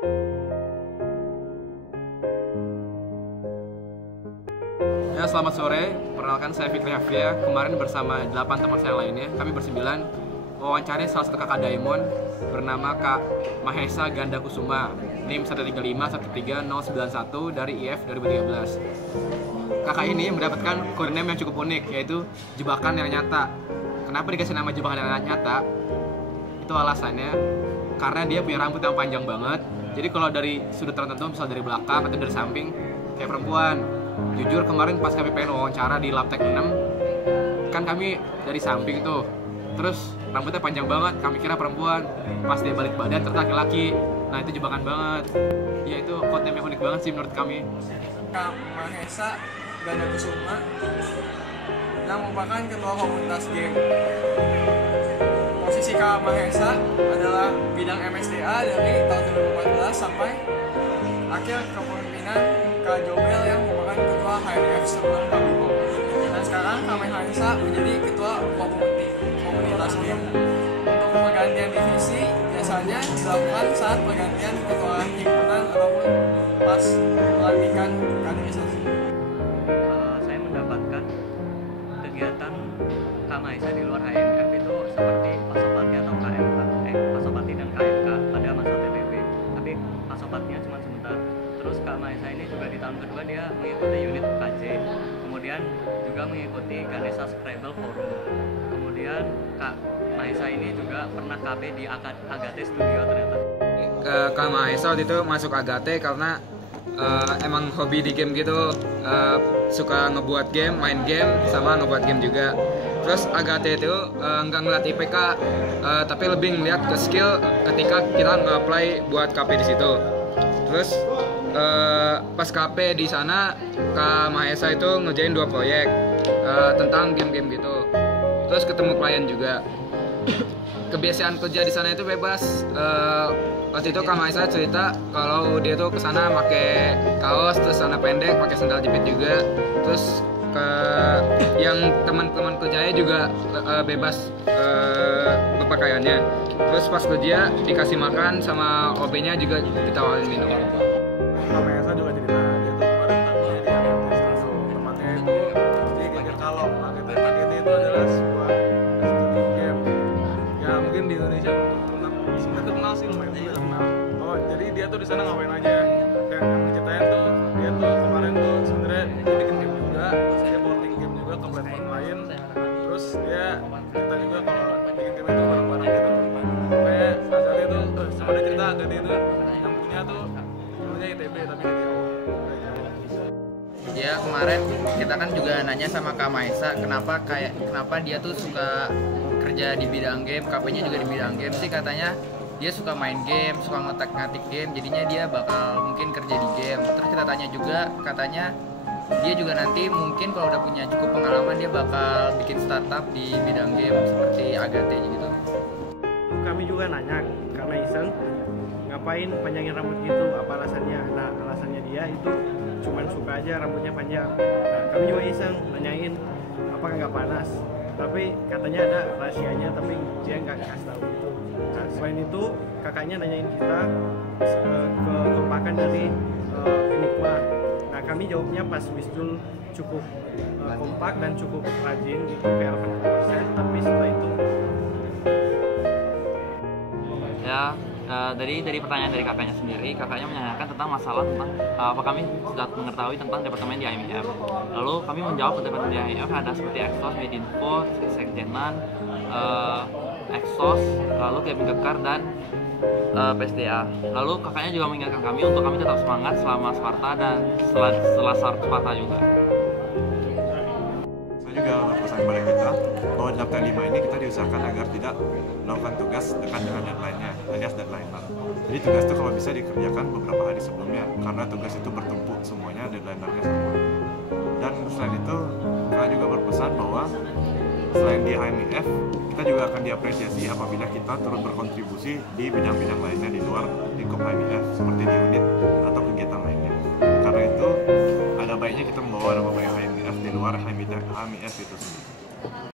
Ya, selamat sore. Perkenalkan saya Fikri Hafia. Kemarin bersama 8 teman saya lainnya, kami bersembilan wawancari salah satu kakak Daemon bernama Kak Mahesa Ganda Kusuma, NIM 135130191 dari IF 2013. Kakak ini mendapatkan kode name yang cukup unik, yaitu jebakan yang nyata. Kenapa dikasih nama jebakan yang nyata? Itu alasannya karena dia punya rambut yang panjang banget. Jadi kalau dari sudut tertentu, misal dari belakang atau dari samping, kayak perempuan. Jujur kemarin pas kami pengen wawancara di Labtek 6, kan kami dari samping tuh, terus rambutnya panjang banget, kami kira perempuan. Pas dia balik badan ternyata laki-laki. Nah itu jebakan banget. Ya itu kode yang unik banget sih menurut kami. Kak Mahesa Ganda Kusuma yang merupakan ketua komunitas game. Posisi Kak Mahesa adalah bidang MSDA dari tahun 2014 sampai akhir kepemimpinan Kak Jobel yang merupakan ketua HMF sebelum Kak Bimo. Dan sekarang Kak Mahesa menjadi ketua komunitas game. Untuk pergantian divisi biasanya dilakukan saat pergantian ketua himpunan ataupun pas pelantikan kaderisasi. Saya mendapatkan kegiatan Kak Mahesa di luar HMF itu seperti Pasopati atau KMK, Pasopati dan KMK pada masa TPB. Tapi Pasopatinya cuma sebentar. Terus Kak Mahesa ini juga di tahun kedua dia mengikuti unit UKJ, kemudian juga mengikuti Ganesha Scrabble Forum. Kemudian Kak Mahesa ini juga pernah KB di Agate Studio ternyata. Kak Mahesa waktu itu masuk Agate karena emang hobi di game gitu, suka ngebuat game, main game, sama ngebuat game juga. Terus Agate itu nggak ngeliat IPK, tapi lebih ngeliat ke skill ketika kita nge-apply buat KP di situ. Terus pas KP di sana Kak Mahesa itu ngerjain 2 proyek tentang game-game gitu. Terus ketemu klien juga. Kebiasaan kerja di sana itu bebas. Waktu itu Kak Mahesa cerita kalau dia tuh kesana pakai kaos, terus celana pendek, pakai sandal jepit juga. Terus ke yang teman-teman kerjanya juga bebas berpakaiannya. Terus pas kerja dikasih makan sama OB-nya juga ditawarin minum. Kak Mahesa juga cerita dia tuh kemarin tampilnya di MTS langsung tempatnya itu di Geger Kalong. Agate itu adalah sebuah studi game ya mungkin di Indonesia sebenarnya terkenal sih, lumayan juga terkenal. Oh jadi dia tuh di sana ngapain aja, kayak yang diceritain tuh dia tuh kemarin tuh sebenarnya dia bikin game juga, dia porting game juga ke platform lain. Terus dia cerita juga kalau bikin game itu bareng-bareng gitu. Kayak Agate tuh sama dia cerita Agate itu yang punya tuh ITB tapi dari Ya kemarin kita kan juga nanya sama Kak Mahesa kenapa dia tuh suka kerja di bidang game, KP-nya juga di bidang game sih. Katanya dia suka main game, suka ngetik game, jadinya dia bakal mungkin kerja di game. Terus kita tanya juga, katanya dia juga nanti mungkin kalau udah punya cukup pengalaman dia bakal bikin startup di bidang game seperti Agate gitu. Kami juga nanya karena iseng, ngapain panjangin rambut gitu, apa alasannya. Nah alasannya dia itu cuman suka aja rambutnya panjang. Nah kami juga iseng nanyain apakah nggak panas, tapi katanya ada rahasianya tapi dia nggak kasih tahu gitu. Nah selain itu kakaknya nanyain kita kekompakan dari Enigma. Nah kami jawabnya pas Wisdul cukup kompak dan cukup rajin gitu kayak 80%, tapi setelah itu Ya, dari pertanyaan dari kakaknya sendiri, kakaknya menanyakan tentang masalah tentang apa kami sudah mengetahui tentang departemen di IMF. Lalu kami menjawab ke departemen di IMF ada seperti Exos, Medinfo, Sekjenan, Exos, lalu Kevin Gekar dan PSDA. Lalu kakaknya juga mengingatkan kami untuk kami tetap semangat selama Sparta dan setelah Sparta juga. Saya juga berpesan kepada kita bahwa dalam T5 ini kita diusahakan agar tidak melakukan tugas dekat dengan deadline-nya, alias deadline Pak. Jadi tugas itu kalau bisa dikerjakan beberapa hari sebelumnya, karena tugas itu bertumpuk semuanya, deadline-nya sama. Dan selain itu, kita juga berpesan bahwa selain di HMIF, kita juga akan diapresiasi apabila kita turut berkontribusi di bidang-bidang lainnya di luar lingkup HMIF, seperti di unit atau kegiatan lainnya. Karena itu, ada baiknya kita membawa nama baik HMIF di luar HMIF itu sendiri.